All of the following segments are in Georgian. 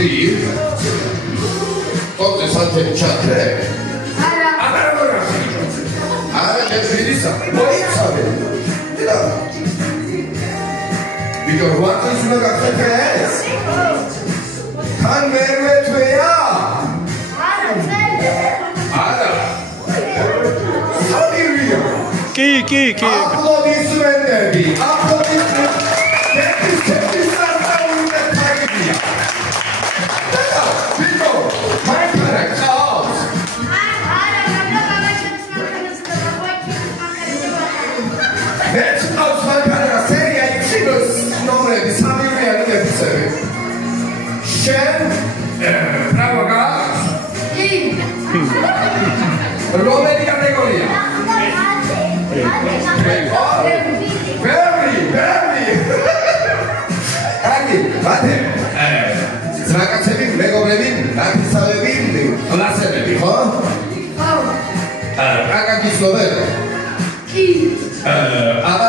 clear. Tot something chatre. Ara geçirisa. Boyitsabe. Dila. Because what is not a case? Can merve tveya. Ara. Hallelujah. Ki. Aplodismentები. Romeli categoria. Very. Agi, bate. Zrakacebi, megobrebi, napisalebi, klasebi, ხო? ხო. Აკაკი სლოვენია. კი. აბა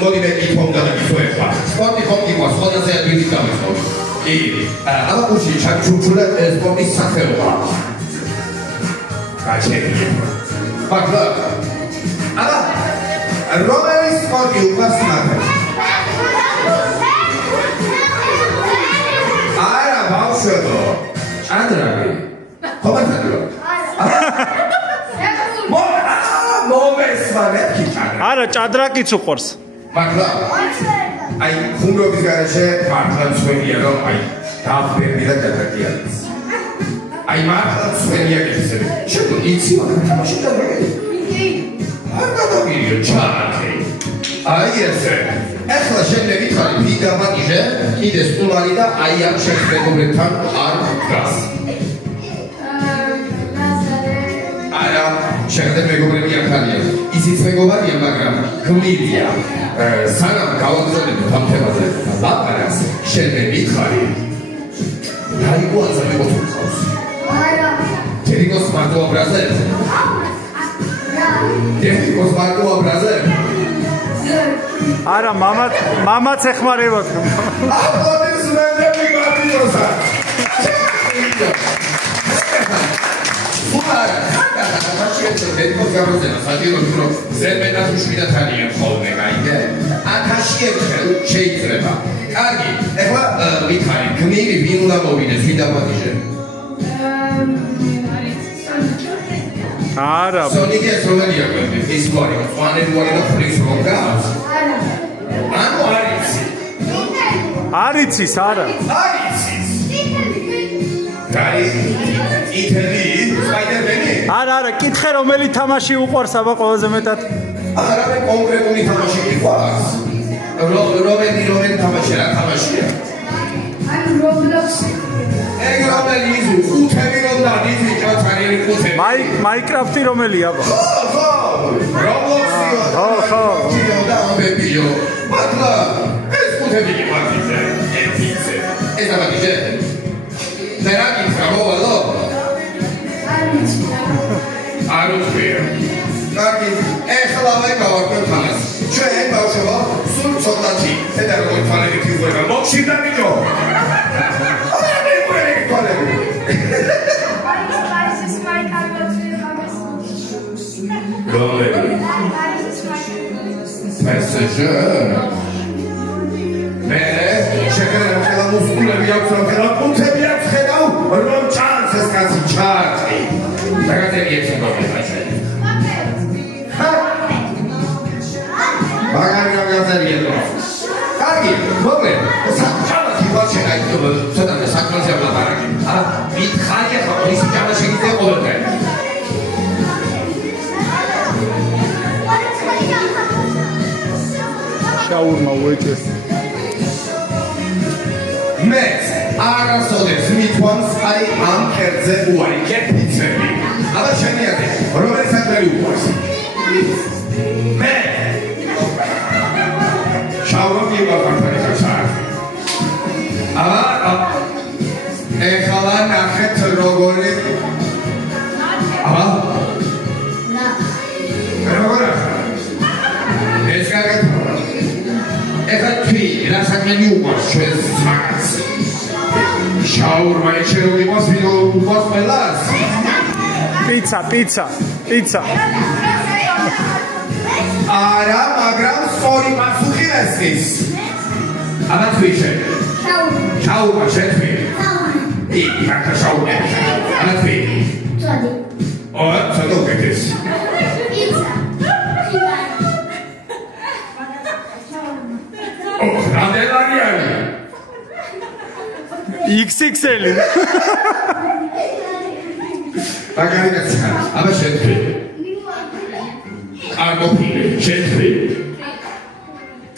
მოდი მე გითხოვდა და გითხოვება. სპორტი ხო გიყვარს, ყველაზე ადვილი გამიხო. კი. აბა უში ჩაკჩურჩულა სპორტის სახეობა. გაჩერია. მაგრამ აბა რომელი სპორტი უყვარს მაგას? არა, ბავშვებო. ჭადრაკი. ხომათანო. მომესმანეთი ჭადრაკი. არა, ჭადრაკიც უყვარს. მაგრამ აი ხუმრობის გარეშე მართლა ცვენია რომ აი დაბები და ჭადრაკი არის. აი მართლა ცვენია გესწრები. შეგო იცი მაგრამ თამაში დაგეგე. არ გადაგირო ჭადრაკი. აი ესე. ეხლა შენ მეკითხარი ფიგამატიჟე, კიდე სტულარი და აი ამ შეხვედრებთან არ დგას. არა, შეხვედრ მეგობრები არ ხარიან. ისიც მეგობარია, მაგრამ გმირია. სანამ გავაგზავნებთ ამ თემაზე ლაპარაკს, შენ მეკითხარი. დაიგოაცა მეგობრებს. არა. თერიკოს მარტო აბრაზებს. თერიკოს მარტო აბრაზებს. არა, მამაც ეხმარებოდ. აპლოდისმენტები მარტიოსა. თერიკოს გამოსება საჭიროა რომ ზერმენას უშვილდათანია ხოლმე, გაიგე? 1000 ერთხელ შეიძლება. კარგი, ეხლა მითხარი, გმირი ვინ უნდა მოვიდეს, ვინ დამატიჟე? არა. სონიკეს რომელია გვერდი? ის გვარი, ყვანელი და ხრის რომ გავს? არა. ანუ არიცის, არა. არიცის. იტელი, სპაიდერმენი? არა, კითხე რომელი თამაში უყვარს აბა ყველაზე მეტად? არა, მე კონკრეტული თამაში მიყვარს. რომელი თამაში რა თამაშია? ანუ Roblox. ეგ რომელი იზუ, ხუთები რომ დადიძი ჭაცარიელი ხუთები. Minecraft-ი რომელია აბა? ხო. Roblox-ია. ხო. და ამბებიო. მართლა ეს ხუთები გიყვარს ერთიზე. ეს ამაგიჟე. Deragi travollo. Arutfir. Კარგი, ეხლა ვეკავართ ჩვენ ბავშვობა, სულ ცოტათი. ხედა როგორ თვალებით იყვება. მოხშირდა ბიჭო. არა მე ვიყავი თვალები. რომელი? Messenger. მე შეგერა ხელა მუსკულები აქვს რომ ხელა პუნცები აქვს ხედავ რომ ჩანს ეს კაცი ჩარტი მაგათები ეს მოგიწევს მაგარი მაგათები კარგი მოგე საჭამათი ვაჩენა ცოტა საქმეზე ვლაპარაკი არა მითხარი ახლა ის ჯამა შეგიძლია ყოველდღე შაურმა უეჭეს მეც არასოდეს მithwans აი ამ კერძზე უარი კეფიცები აბა შენი აზრი რომელი საქმე უყვარს მე შაურმა მივაყარეთ ხარ აბა ეხლა ნახეთ როგორი აბა როგორი ეს გაგეთ ეხლა თუ რა საქმე უყვარს ჩვენს მაგას შაურმა ეჩერო იყოს ვიდეო უყავს ყველას. პიცა. არა, მაგრამ სწორი პასუხი ესის. აბა თვიჩე. შაურმა შეთვი. მართლა შაურმა. აბა თვი. ცოტა უკეთეს. რამდენარიანი? XXL. მაგარიტაცა, აბა შეთვი. კარტოფილი, შეთვი.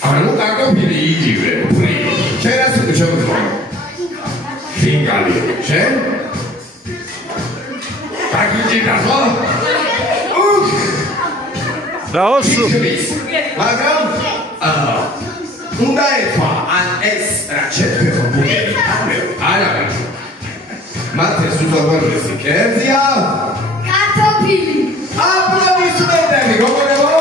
ანუ კარტოფილი იგივე. შენ ასე შევხვდა. ფინგალი, შენ? აგიჭირდა ხო? რაოსუ. მაგრამ უნდა ეთქვა ან ეს რა შეთქვეო ბუგერი არა მათეს უზარმაზესი კერძია კარტოფილი აპლოდისმენტები გოგონებო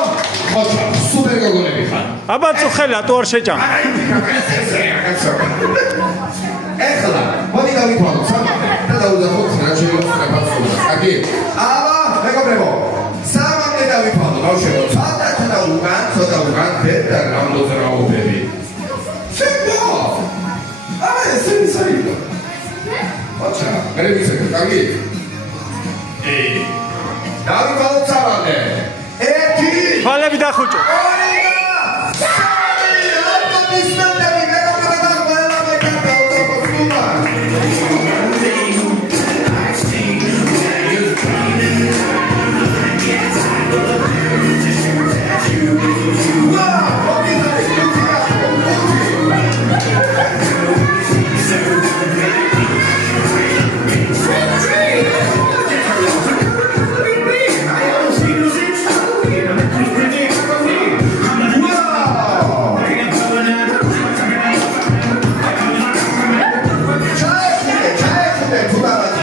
ხოჩა სუპერ გოგონები ხარ აბა წუხელა თუ არ შეჭამ ეხლა მოდი დავიწყოთ სამამდე და დავუძახოთ რა შეიძლება გაფასოს კარგი აბა მეგობრებო სამამდე დავიწყოთ ბავშვებო ცოტა უკან და რამბოზე რაობები შეგო აბა ესე ისაა ხოჩა მე ვიცი კარგი დავიწყოთ